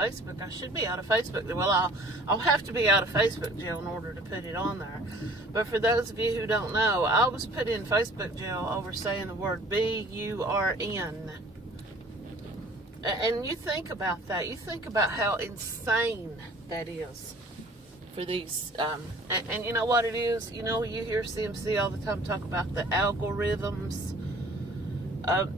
Facebook. I should be out of Facebook. Well, I'll have to be out of Facebook jail in order to put it on there. But for those of you who don't know, I was put in Facebook jail over saying the word B-U-R-N. And you think about that. You think about how insane that is for these. And you know what it is? You know, you hear CMC all the time talk about the algorithms.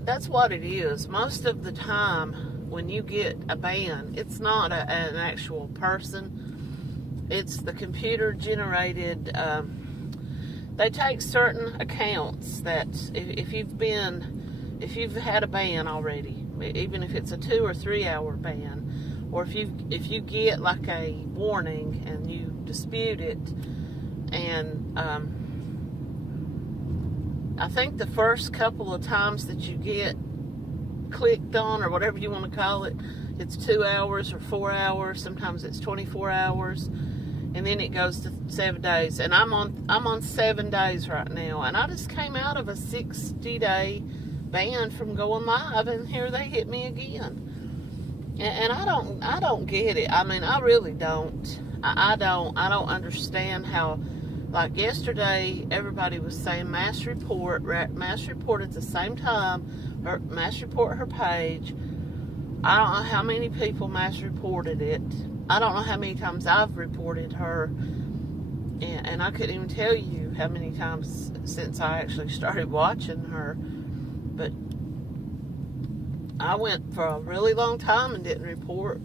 That's what it is. Most of the time when you get a ban, it's not an actual person. It's the computer generated. They take certain accounts that if you've had a ban already, even if it's a 2 or 3 hour ban, or if you get like a warning and you dispute it, and I think the first couple of times that you get clicked on, or whatever you want to call it, it's 2 hours or 4 hours. Sometimes it's 24 hours, and then it goes to 7 days. And I'm on 7 days right now, and I just came out of a 60-day ban from going live, and here they hit me again. And I don't get it. I mean, I really don't. I don't understand how. Like yesterday, everybody was saying mass report at the same time, or mass report her page. I don't know how many people mass reported it. I don't know how many times I've reported her, and I couldn't even tell you how many times since I actually started watching her. But I went for a really long time and didn't report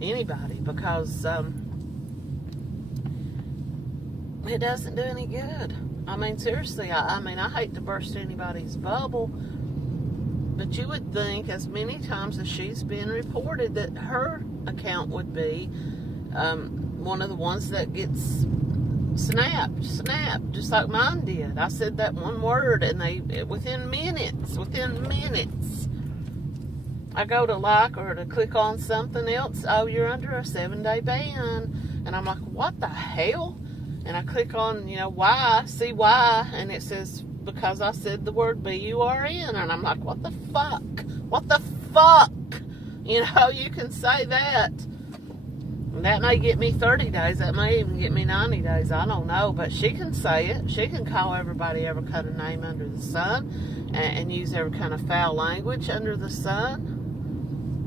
anybody because it doesn't do any good. I mean, seriously, I mean, I hate to burst anybody's bubble, but you would think as many times as she's been reported that her account would be one of the ones that gets snapped, just like mine did. I said that one word, and within minutes, I go to like or to click on something else. Oh, you're under a 7-day ban. And I'm like, what the hell? And I click on, why, see why, and it says, because I said the word B-U-R-N. And I'm like, what the fuck? What the fuck? You can say that. And that may get me 30 days. That may even get me 90 days. I don't know. But she can say it. She can call everybody every kind of name under the sun and use every kind of foul language under the sun.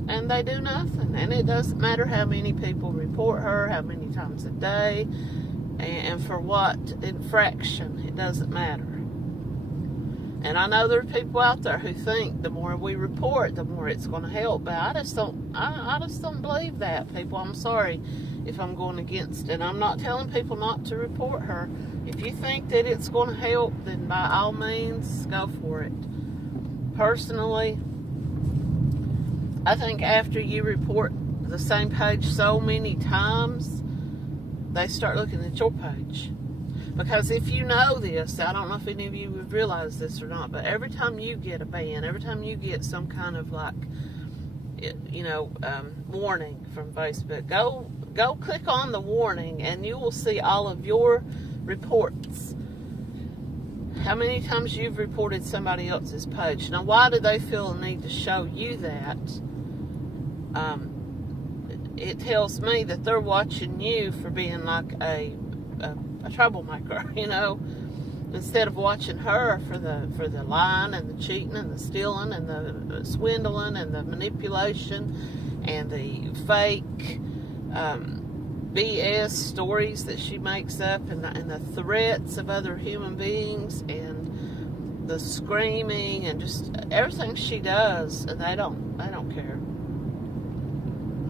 And they do nothing. And it doesn't matter how many people report her, how many times a day, and for what infraction. It doesn't matter. And I know there are people out there who think the more we report, the more it's going to help. But I just don't believe that, people. I'm sorry if I'm going against it. I'm not telling people not to report her. If you think that it's going to help, then by all means, go for it. Personally, I think after you report the same page so many times, they start looking at your page. Because if you know this, I don't know if any of you would realize this or not, but every time you get a ban, every time you get some kind of warning from Facebook, go click on the warning and you will see all of your reports. How many times you've reported somebody else's page. Now, why do they feel the need to show you that? It tells me that they're watching you for being like a troublemaker, instead of watching her for the lying and the cheating and the stealing and the swindling and the manipulation and the fake BS stories that she makes up and the threats of other human beings and the screaming and just everything she does. And they don't care.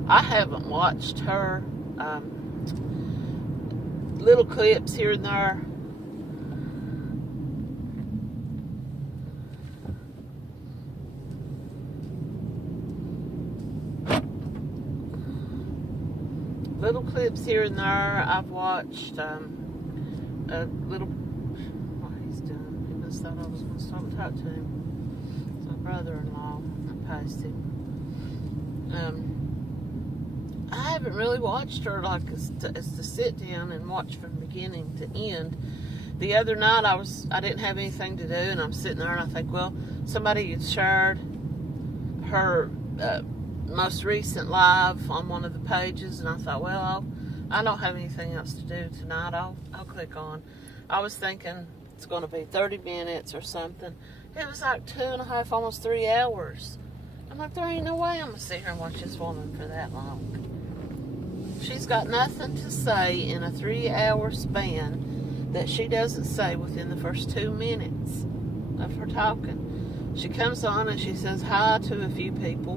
I haven't watched her. Little clips here and there. Little clips here and there. I've watched a little. What he's done? He must thought I was going to stop and talk to him. It's my brother-in-law. I passed him. I haven't really watched her like as to sit down and watch from beginning to end. The other night I didn't have anything to do, and I'm sitting there and I think, well, somebody had shared her most recent live on one of the pages, and I thought, well, I don't have anything else to do tonight. I'll click on. I was thinking it's going to be 30 minutes or something. It was like 2.5, almost 3 hours. I'm like, there ain't no way I'm going to sit here and watch this woman for that long. She's got nothing to say in a 3-hour span that she doesn't say within the first 2 minutes of her talking. She comes on and she says hi to a few people,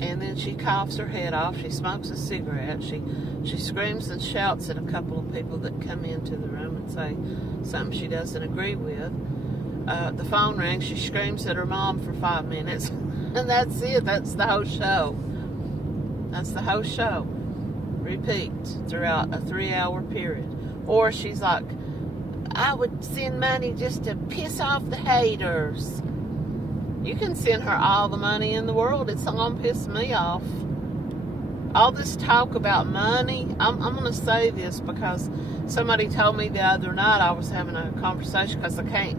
and then she coughs her head off. She smokes a cigarette. She screams and shouts at a couple of people that come into the room and say something she doesn't agree with. The phone rings. She screams at her mom for 5 minutes, and that's it. That's the whole show. That's the whole show. Repeat throughout a 3-hour period. Or she's like, I would send money just to piss off the haters. You can send her all the money in the world. It's not going to piss me off. All this talk about money, I'm going to say this because somebody told me the other night I was having a conversation because I can't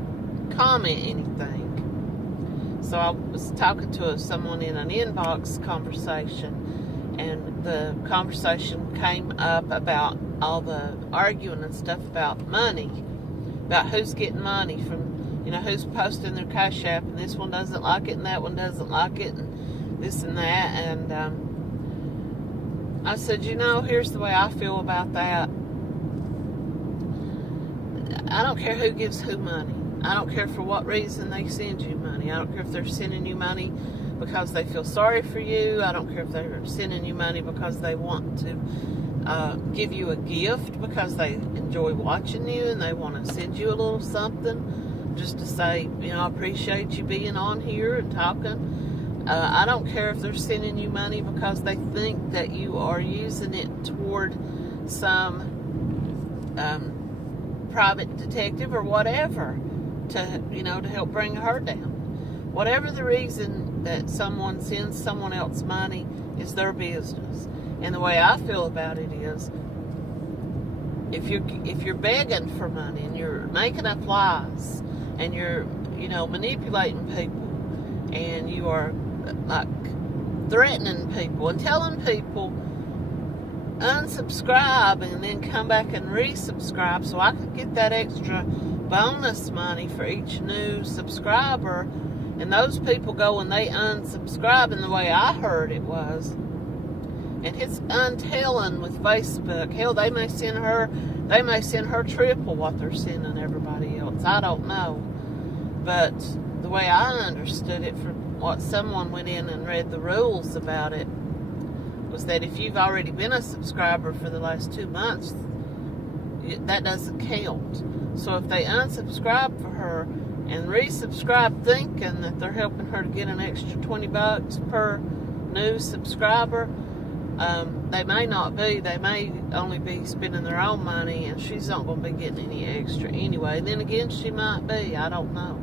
comment anything. So I was talking to someone in an inbox conversation, and the conversation came up about all the arguing and stuff about money, about who's getting money from, you know, who's posting their Cash App, and this one doesn't like it, and that one doesn't like it, and this and that. And I said, you know, here's the way I feel about that. I don't care who gives who money. I don't care for what reason they send you money. I don't care if they're sending you money because they feel sorry for you. I don't care if they're sending you money because they want to give you a gift because they enjoy watching you and they want to send you a little something just to say, you know, I appreciate you being on here and talking. I don't care if they're sending you money because they think that you are using it toward some private detective or whatever to, you know, to help bring her down. Whatever the reason that someone sends someone else money is their business. And the way I feel about it is, if you're begging for money and you're making up lies and you're, you know, manipulating people and you are like threatening people and telling people unsubscribe and then come back and resubscribe so I can get that extra bonus money for each new subscriber, and those people go and they unsubscribe, and the way I heard it was, and it's untelling with Facebook. Hell, they may send her triple what they're sending everybody else. I don't know. But the way I understood it from what someone went in and read the rules about it was that if you've already been a subscriber for the last 2 months, that doesn't count. So if they unsubscribe for her and resubscribe thinking that they're helping her to get an extra $20 per new subscriber, they may not be. They may only be spending their own money, and she's not going to be getting any extra anyway. Then again, she might be. I don't know.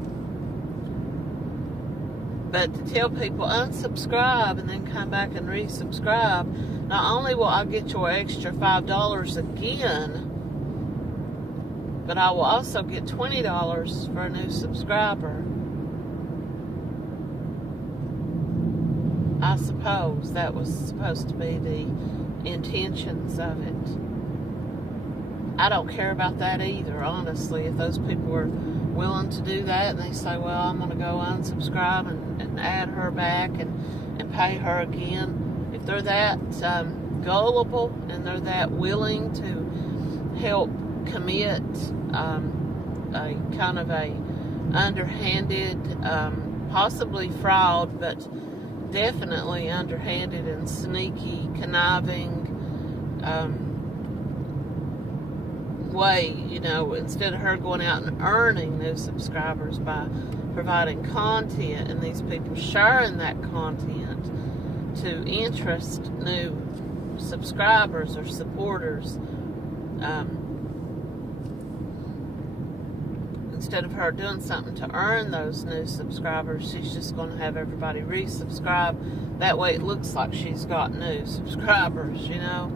But to tell people unsubscribe and then come back and resubscribe, not only will I get your extra $5 again, but I will also get $20 for a new subscriber. I suppose that was supposed to be the intentions of it. I don't care about that either, honestly. If those people are willing to do that and they say, well, I'm going to go unsubscribe and add her back and pay her again. If they're that gullible and they're that willing to help commit a kind of a underhanded, possibly fraud, but definitely underhanded and sneaky, conniving way, you know, instead of her going out and earning new subscribers by providing content and these people sharing that content to interest new subscribers or supporters, instead of her doing something to earn those new subscribers, she's just going to have everybody resubscribe. That way it looks like she's got new subscribers, you know.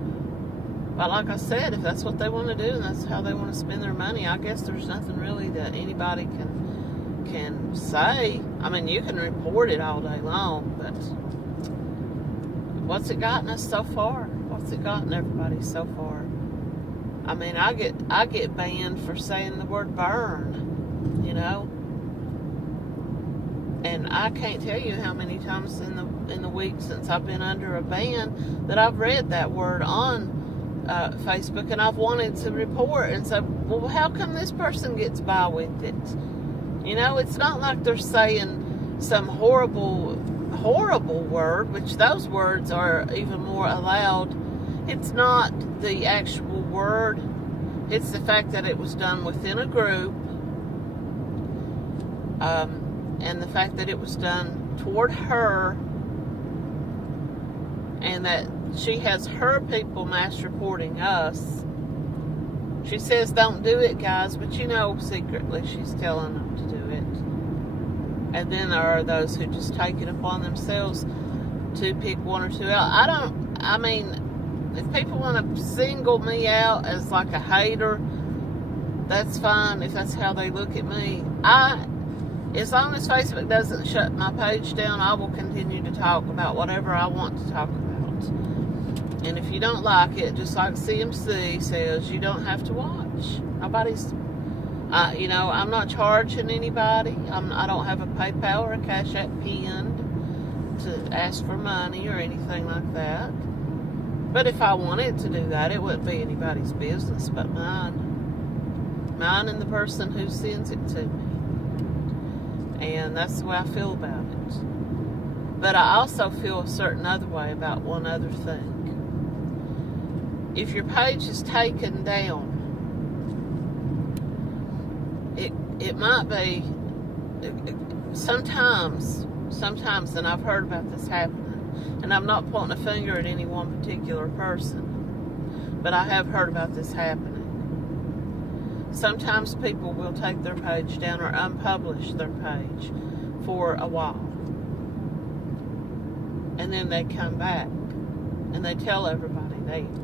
But like I said, if that's what they want to do and that's how they want to spend their money, I guess there's nothing really that anybody can say. I mean, you can report it all day long, but what's it gotten us so far? What's it gotten everybody so far? I mean, I get banned for saying the word burn, you know? And I can't tell you how many times in the week since I've been under a ban that I've read that word on Facebook, and I've wanted to report and say, well, how come this person gets by with it? You know, it's not like they're saying some horrible word, which those words are even more allowed. It's not the actual word. It's the fact that it was done within a group, and the fact that it was done toward her, and that she has her people mass reporting us. She says don't do it, guys, but you know secretly she's telling them to do it. And then there are those who just take it upon themselves to pick one or two out. I mean, if people want to single me out as like a hater, that's fine if that's how they look at me. As long as Facebook doesn't shut my page down, I will continue to talk about whatever I want to talk about. And if you don't like it, just like CMC says, you don't have to watch. Nobody's, you know, I'm not charging anybody. I don't have a PayPal or a Cash App pinned to ask for money or anything like that. But if I wanted to do that, it wouldn't be anybody's business but mine. Mine and the person who sends it to me. And that's the way I feel about it. But I also feel a certain other way about one other thing. If your page is taken down, it might be sometimes, and I've heard about this happening, and I'm not pointing a finger at any one particular person, but I have heard about this happening. Sometimes people will take their page down or unpublish their page for a while. And then they come back and they tell everybody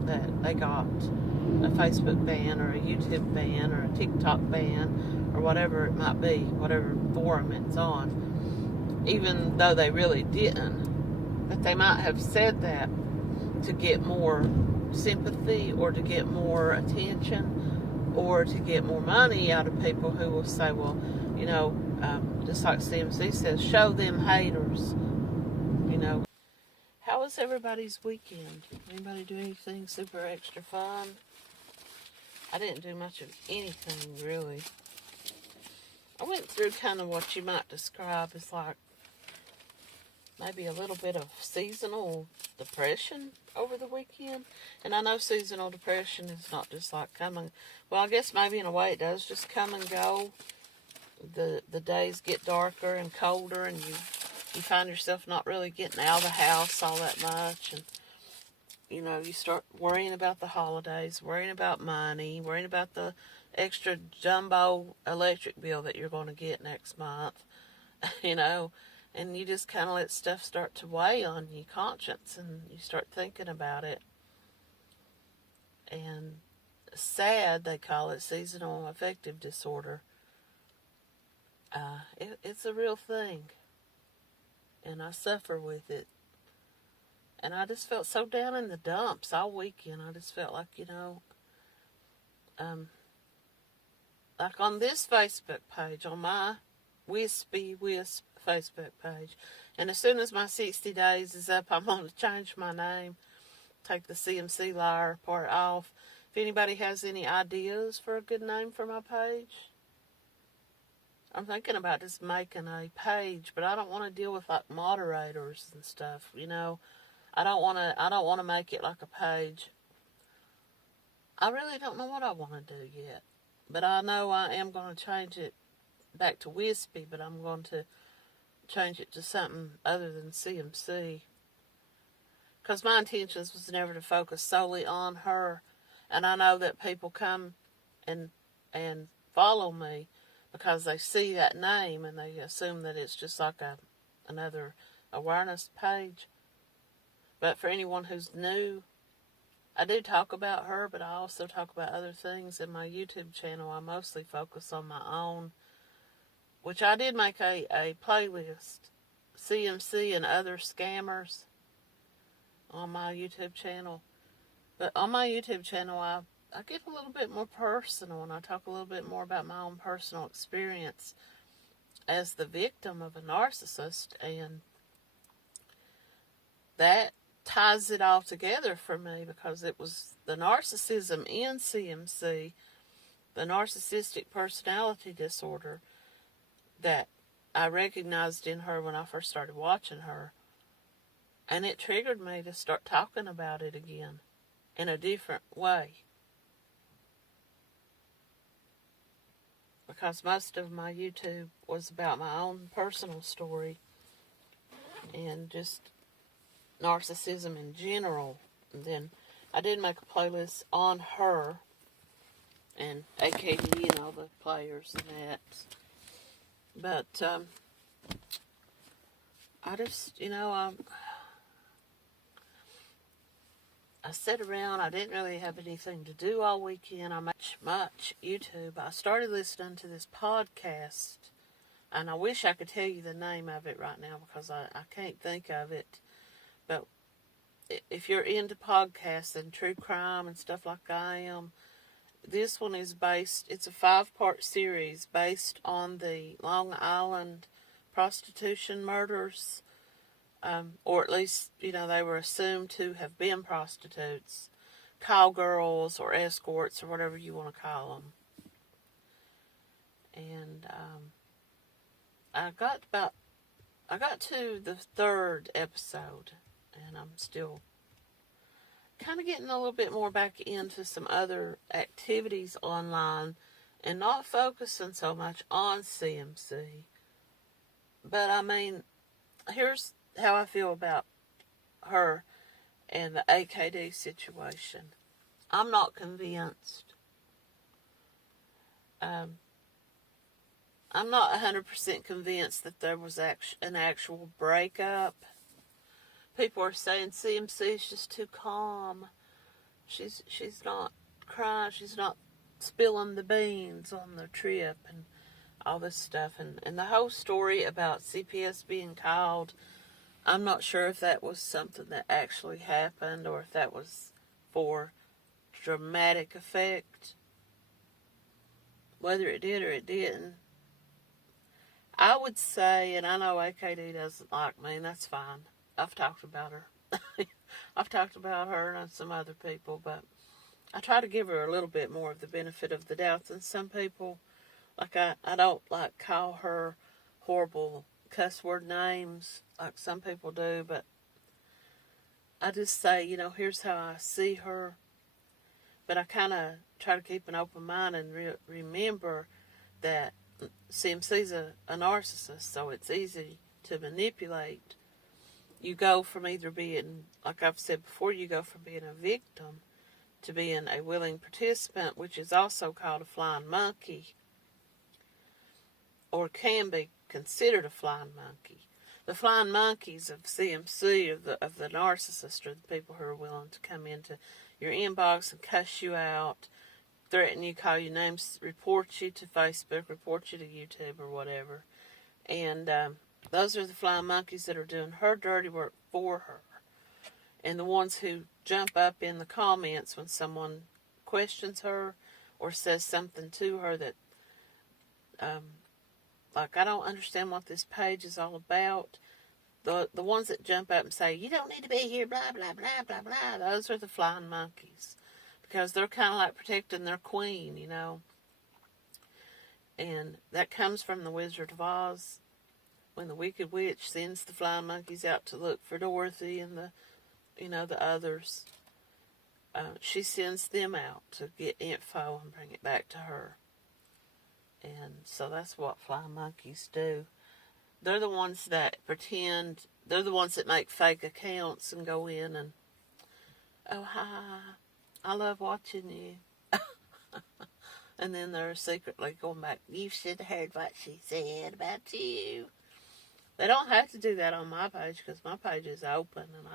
that they got a Facebook ban or a YouTube ban or a TikTok ban or whatever it might be, whatever forum it's on, even though they really didn't. But they might have said that to get more sympathy or to get more attention or to get more money out of people who will say, well, you know, just like CMC says, show them haters, you know. How was everybody's weekend? Anybody do anything super extra fun? I didn't do much of anything, really. I went through kind of what you might describe as like maybe a little bit of seasonal depression over the weekend. And I know seasonal depression is not just like well, I guess maybe in a way it does just come and go. The days get darker and colder, and you find yourself not really getting out of the house all that much, and you know, you start worrying about the holidays, worrying about money, worrying about the extra jumbo electric bill that you're going to get next month, you know, and you just kind of let stuff start to weigh on your conscience, and you start thinking about it. And SAD, they call it, seasonal affective disorder. It's a real thing, and I suffer with it. And I just felt so down in the dumps all weekend. I just felt like, you know, like on this Facebook page, on my Wispy Wisp Facebook page, and as soon as my 60 days is up, I'm going to change my name, take the CMC liar part off. If anybody has any ideas for a good name for my page, I'm thinking about just making a page, but I don't want to deal with like moderators and stuff, you know. I don't want to make it like a page. I really don't know what I want to do yet. But I know I am going to change it back to Wispy, but I'm going to change it to something other than CMC. Because my intentions was never to focus solely on her. And I know that people come and follow me because they see that name and they assume that it's just like another awareness page. But for anyone who's new, I do talk about her, but I also talk about other things. In my YouTube channel, I mostly focus on my own, which I did make a playlist, CMC and Other Scammers. on my YouTube channel. But on my YouTube channel, I get a little bit more personal, and I talk a little bit more about my own personal experience as the victim of a narcissist, and that ties it all together for me, because it was the narcissism in CMC, the narcissistic personality disorder, that I recognized in her when I first started watching her, and it triggered me to start talking about it again in a different way. Because most of my YouTube was about my own personal story and just narcissism in general. And then I did make a playlist on her and AKD and all the players and that. But I just, I sat around. I didn't really have anything to do all weekend. I much YouTube. I started listening to this podcast, and I wish I could tell you the name of it right now because I can't think of it. But if you're into podcasts and true crime and stuff like I am, this one is it's a 5-part series based on the Long Island prostitution murders. Or at least, they were assumed to have been prostitutes, cowgirls or escorts or whatever you want to call them. And I got to the 3rd episode, and I'm still kind of getting a little bit more back into some other activities online and not focusing so much on CMC. But I mean, here's how I feel about her and the AKD situation. I'm not convinced. I'm not 100% convinced that there was an actual breakup. People are saying CMC is just too calm. She's not crying. She's not spilling the beans on the trip and all this stuff. And the whole story about CPS being called, I'm not sure if that was something that actually happened or if that was for dramatic effect. Whether it did or it didn't. I would say, and I know AKD doesn't like me, and that's fine. I've talked about her. I've talked about her and some other people, but I try to give her a little bit more of the benefit of the doubt than some people. Like, I don't, call her horrible cuss word names like some people do, but I just say, here's how I see her. But I kind of try to keep an open mind and remember that CMC's a narcissist, so it's easy to manipulate. You go from either being, like I've said before, you go from being a victim to being a willing participant, which is also called a flying monkey, or can be considered a flying monkey. The flying monkeys of CMC, of the narcissist, are the people who are willing to come into your inbox and cuss you out, threaten you, call you names, report you to Facebook, report you to YouTube or whatever. And those are the flying monkeys that are doing her dirty work for her. And the ones who jump up in the comments when someone questions her or says something to her that, I don't understand what this page is all about. The ones that jump up and say, you don't need to be here, blah, blah, blah, blah, blah, those are the flying monkeys. Because they're kind of like protecting their queen, And that comes from the Wizard of Oz. When the Wicked Witch sends the flying monkeys out to look for Dorothy and the others, she sends them out to get info and bring it back to her. And so that's what flying monkeys do. They're the ones that pretend, they're the ones that make fake accounts and go in and, oh, hi, I love watching you. And then they're secretly going back, you should have heard what she said about you. They don't have to do that on my page because my page is open, and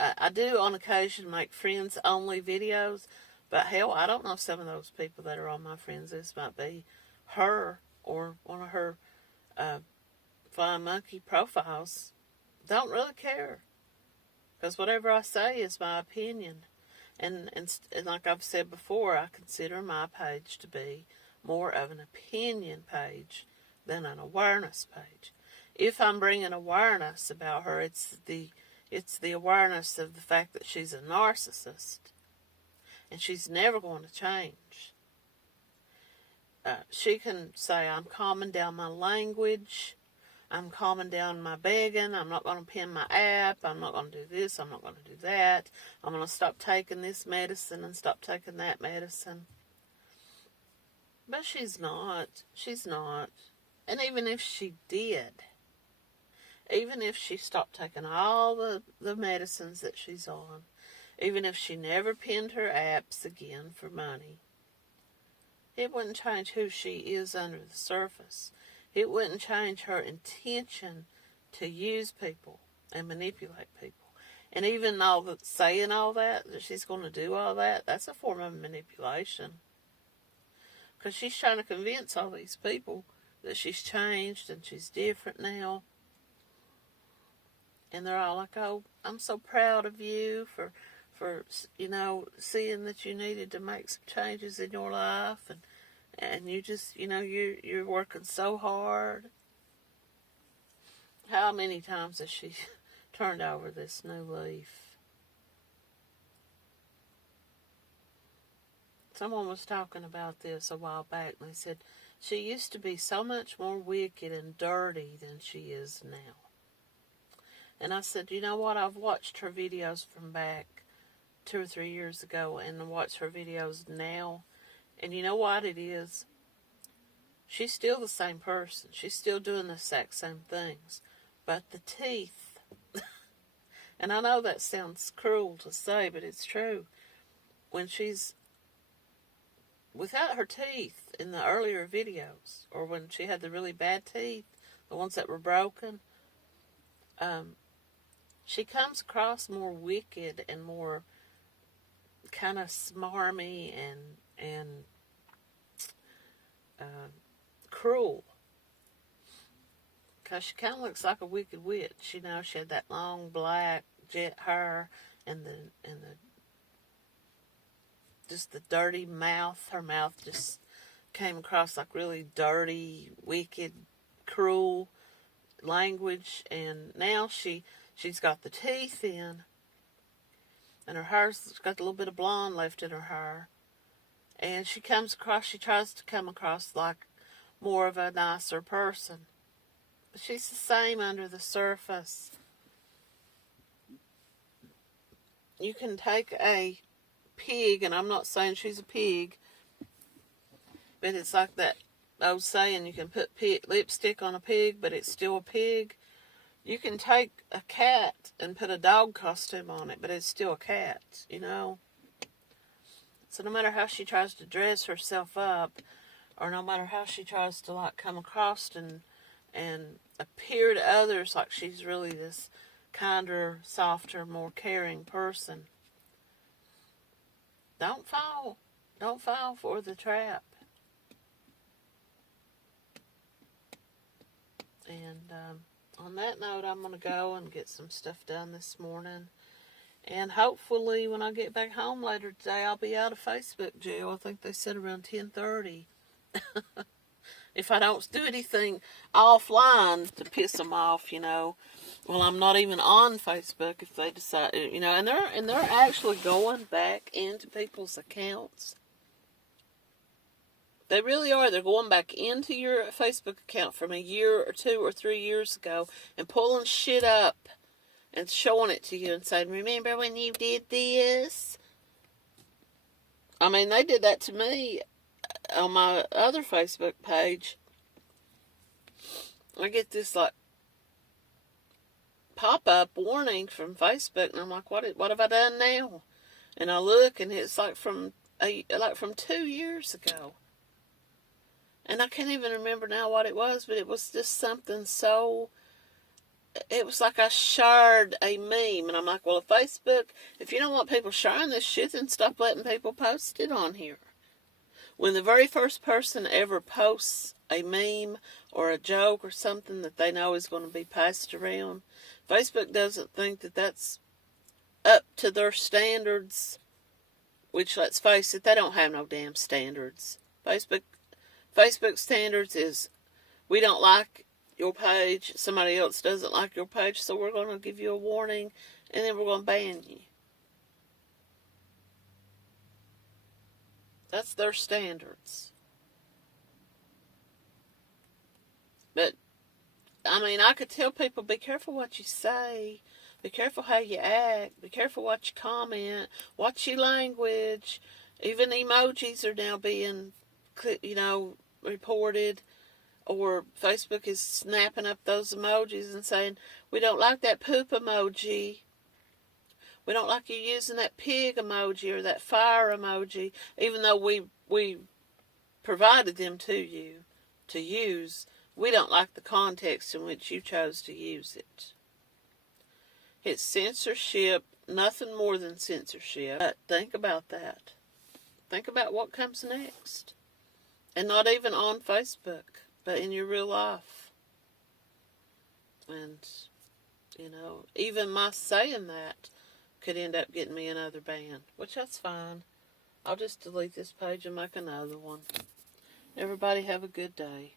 I do on occasion make friends only videos, but hell, I don't know if some of those people that are on my friends list might be her or one of her flying monkey profiles. Don't really care. Because whatever I say is my opinion. And like I've said before, I consider my page to be more of an opinion page than an awareness page. If I'm bringing awareness about her, it's the awareness of the fact that she's a narcissist. And she's never going to change. She can say, I'm calming down my language. I'm calming down my begging. I'm not going to pin my app. I'm not going to do this. I'm not going to do that. I'm going to stop taking this medicine and stop taking that medicine. But she's not. She's not. And even if she did, even if she stopped taking all the medicines that she's on, even if she never pinned her apps again for money, it wouldn't change who she is under the surface. It wouldn't change her intention to use people and manipulate people. And even saying all that she's going to do all that, that's a form of manipulation. Because she's trying to convince all these people that she's changed and she's different now. And they're all like, oh, I'm so proud of you for seeing that you needed to make some changes in your life, and you just, you're working so hard. How many times has she turned over this new leaf? Someone was talking about this a while back, and they said she used to be so much more wicked and dirty than she is now. And I said, you know what, I've watched her videos from back 2 or 3 years ago and watch her videos now, and you know what it is? She's still the same person. She's still doing the exact same things, but the teeth, and I know that sounds cruel to say, but it's true. When she's without her teeth in the earlier videos, or when she had the really bad teeth, the ones that were broken, she comes across more wicked and more kind of smarmy and cruel. Because she kind of looks like a wicked witch. She had that long black jet hair and just the dirty mouth. Her mouth just came across like really dirty, wicked, cruel language. And now she's got the teeth in, and her hair's got a little bit of blonde left in her hair. And she tries to come across like more of a nicer person. But she's the same under the surface. You can take a pig, and I'm not saying she's a pig, but it's like that old saying, you can put lipstick on a pig, but it's still a pig. You can take a cat and put a dog costume on it, but it's still a cat, So no matter how she tries to dress herself up, or no matter how she tries to come across and appear to others like she's really this kinder, softer, more caring person, don't fall for the trap. And on that note, I'm going to go and get some stuff done this morning. And hopefully when I get back home later today, I'll be out of Facebook jail. I think they said around 10:30. If I don't do anything offline to piss them off, Well, I'm not even on Facebook if they decide, and they're actually going back into people's accounts. They really are. They're going back into your Facebook account from a year or 2 or 3 years ago and pulling shit up and showing it to you and saying, remember when you did this? I mean, they did that to me on my other Facebook page. I get this pop-up warning from Facebook, and I'm like, what have I done now? And I look, and it's from 2 years ago. And I can't even remember now what it was, but it was just something so... It was like I shared a meme, and I'm like, well, if you don't want people sharing this shit, then stop letting people post it on here. When the very first person ever posts a meme or a joke or something that they know is going to be passed around, Facebook doesn't think that that's up to their standards, which, let's face it, they don't have no damn standards. Facebook standards is, we don't like your page, somebody else doesn't like your page, so we're going to give you a warning, and then we're going to ban you. That's their standards. But, I mean, I could tell people, be careful what you say, be careful how you act, be careful what you comment, watch your language. Even emojis are now being, reported, or Facebook is snapping up those emojis and saying, we don't like that poop emoji. We don't like you using that pig emoji or that fire emoji, even though we provided them to you to use. We don't like the context in which you chose to use it. It's censorship, nothing more than censorship. But think about that. Think about what comes next. And not even on Facebook, but in your real life. And, even my saying that could end up getting me another ban, which that's fine. I'll just delete this page and make another one. Everybody have a good day.